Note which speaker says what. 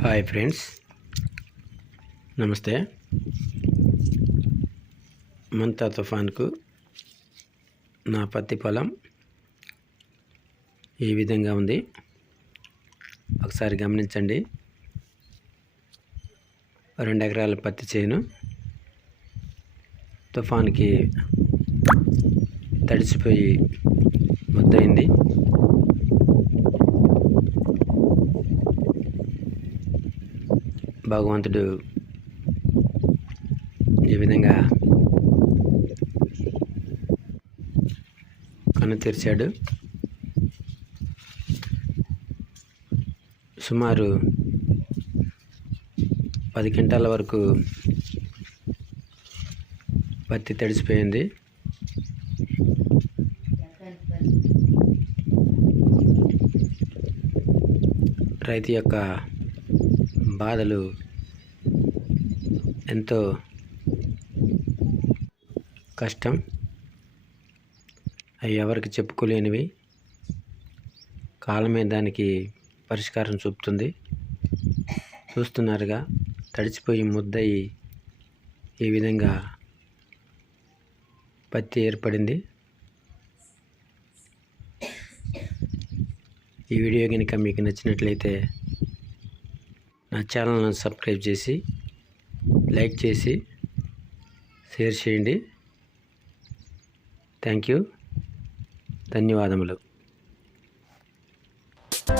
Speaker 1: Hi friends. నమస్తే. మంతా తుఫాన్కు నా పత్తి పొలం ఈ విధంగా ఉంది. ఒకసారి గమనించండి. రెండు ఎకరాల పత్తి చేను తుఫాన్కి తడిసిపోయి ముద్దయింది. భగవంతుడు ఈ విధంగా కన్ను తెరిచాడు. సుమారు పది క్వింటాల వరకు పత్తి తడిసిపోయింది. రైతు యొక్క బాధలు ఎంతో కష్టం. అవి ఎవరికి చెప్పుకోలేనివి. కాలమే దానికి పరిష్కారం చూపుతుంది. చూస్తున్నారుగా తడిచిపోయి ముద్దయి ఈ విధంగా పత్తి ఏర్పడింది. ఈ వీడియో కనుక మీకు నచ్చినట్లయితే నా ఛానల్ను సబ్స్క్రైబ్ చేసి లైక్ చేసి షేర్ చేయండి. Thank you. ధన్యవాదములు.